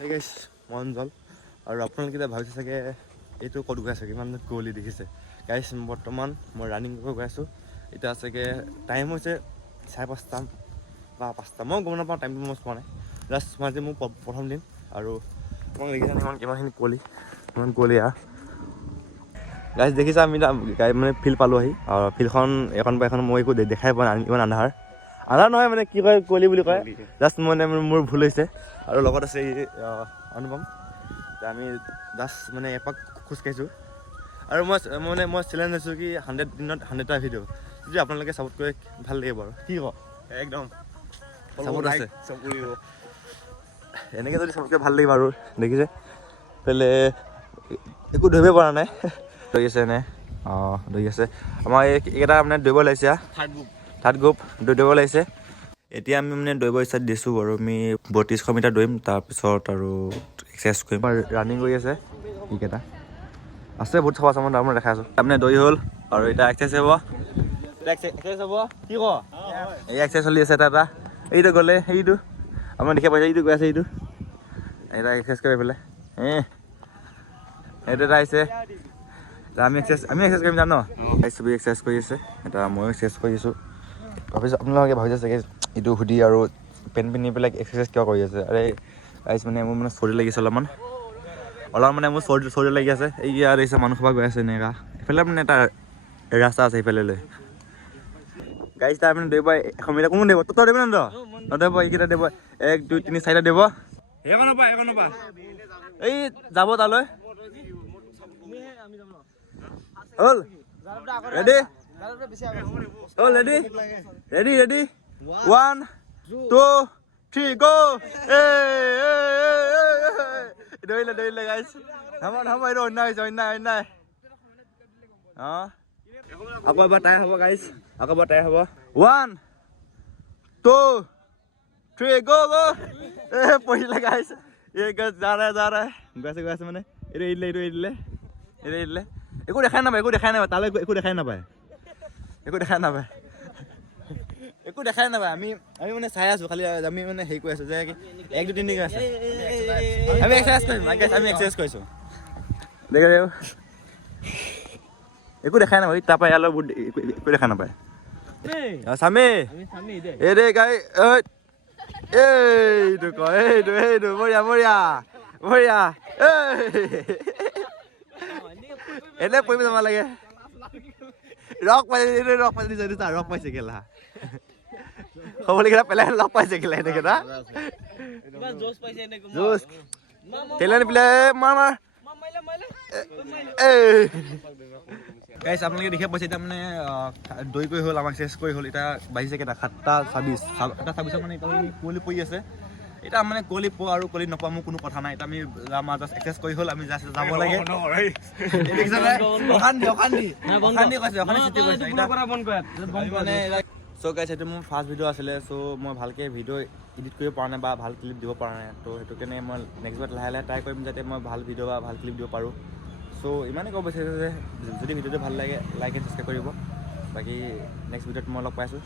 Hey guys, মন জল আৰু আপোনালোকে ভাবিছে চাগে এইটো ক'ত গৈ আছে কিমান কুঁৱলী দেখিছে গাইছ বৰ্তমান মই ৰানিং কৰিব গৈ আছোঁ এতিয়া চাগে টাইম হৈছে 5:30 বা 5টা মই গম নাপাওঁ টাইমটো মই চোৱা নাই জাষ্ট মই মোৰ প্ৰথম দিন আৰু মই দেখিছে কিমানখিনি কুঁৱলী গাইছ দেখিছা আমি মানে ফিল্ড পালোঁ আহি ফিল্ডখন এখন বা এখন মই একো দেখাই পোৱা নাই ইমান আন্ধাৰ নহয় মানে কি কয় কুঁৱলী বুলি কয় জাষ্ট মানে মোৰ ভুল হৈছে আৰু লগত আছে অনুপম আমি জাষ্ট মানে এপাক খোজকাঢ়িছোঁ আৰু মই চেলেঞ্জ লৈছোঁ কি 100 দিনত 100টা ভিডিঅ' যদি আপোনালোকে ছাপোৰ্ট কৰে ভাল লাগিব আৰু কি কয় একদম ছাপোৰ্ট আছে এনেকৈ যদি চবকে ভাল লাগিব আৰু দেখিছে পেলে একো ধৰিব পৰা নাই ধৰি আছে এনে ধৰি আছে আমাৰ এইকেইটা মানে দৌৰিব লাগিছে থাৰ্ড গ্ৰুপ দৌৰিব লাগিছে এতিয়া আমি মানে দৌৰিব ষ্টাৰ্ট দিছোঁ বাৰু আমি 3200 মিটাৰ দৌৰিম তাৰপিছত আৰু এক্সাৰচাইজ কৰিম ৰানিং কৰি আছে এইকেইটা আছে বহুত চাবা চাব মই দেখাই আছোঁ তাৰমানে দৌৰি হ'ল আৰু এতিয়া এক্সাৰচাইজ হ'ব কি ক এই এক্সাৰচাইজ চলি আছে এটা এইটো গ'লে সেইটো আমাৰ দেখি পাইছে এইটো গৈ আছে এইটো এটা এক্সাৰচাইজ কৰি পেলাই এইটো এটা আহিছে আমি এক্সাৰচাইজ কৰিম যাম ন চবেই এক্সাৰচাইজ কৰি আছে এটা ময়ো এক্সাৰচাইজ কৰি আছোঁ ভাবিছোঁ আপোনালোকে ভাবিছে চাগে এইটো হুডি আৰু পেণ্ট পিন্ধি পেলাই এক্সাৰচাইজ কিয় কৰি আছে আৰে গাইছ মানে মোৰ মানে চৰ্দি লাগিছে অলপমান মানে মোৰ চৰ্দি লাগি আছে এই ইয়াত আহিছে মানুহ সভা গৈ আছে এনেকুৱা এইফালে মানে এটা ৰাস্তা আছে এইফালে গাইছ তাৰ মানে দেউবাৰ 100 মিটাৰ কোনো দেব তই দেব নদেব এইকেইটা দেব 1 2 3 4টা দেব সেইখন নাপা এই যাব তালৈ হ'ল ৰেডি ৰেডি 1 2 3 go দৌৰিলে গাইছ এইটো অন্যায় আকৌ এবাৰ টাই হ'ব গাইছ 1 2 3 go পৰিলে গাইছ এই গাইছ যা গৈ আছে মানে এইটো এৰিলে একো দেখাই নাপায় তালৈ একো দেখাই নাপায় আমি মানে চাই আছোঁ খালি আমি মানে হেৰি কৰি আছোঁ যে 1 2 3 আছে আমি এক্সাৰচাইজ কৰিছোঁ দেখে একো দেখাই নাপায় তাৰপৰা ইয়ালৈ একো দেখা নাপায় চামি এই দে গাই এইটো কয় এইটো বঢ়িয়া এনে পৰিব যাব লাগে ৰক পাইছে কেলা হ'বলৈ কেইটা পেলাই লগ পাইছে কেলা এনেকে না জোচ কেলা পেলাই মাৰ গাইছ আপোনালোকে দেখিব পাইছে এতিয়া মানে দৌৰি কৰি হ'ল আমাক চেছ কৰি হ'ল এতিয়া বাজিছে কেইটা 7:26 মানে কুঁৱলী পৰি আছে এতিয়া মানে কুঁৱলী পোৱা আৰু কুঁৱলী নোপোৱা মোৰ কোনো কথা নাই এতিয়া আমি আমাৰ জাষ্ট এক্সাৰচাইজ কৰি হ'ল আমি জাষ্ট যাব লাগে চ' গাইছ সেইটো মোৰ ফাৰ্ষ্ট ভিডিঅ' আছিলে চ' মই ভালকৈ ভিডিঅ' এডিট কৰিব পৰা নাই বা ভাল ক্লিপ দিব পৰা নাই ত' সেইটো কাৰণে মই নেক্সট বাৰত লাহে ট্ৰাই কৰিম যাতে মই ভাল ভিডিঅ' বা ভাল ক্লিপ দিব পাৰোঁ চ' ইমানেই ক'ব বিচাৰিছোঁ যে যদি ভিডিঅ'টো ভাল লাগে লাইক এণ্ড ছাবস্ক্ৰাইব কৰিব বাকী নেক্সট ভিডিঅ'ত মই লগ পাইছোঁ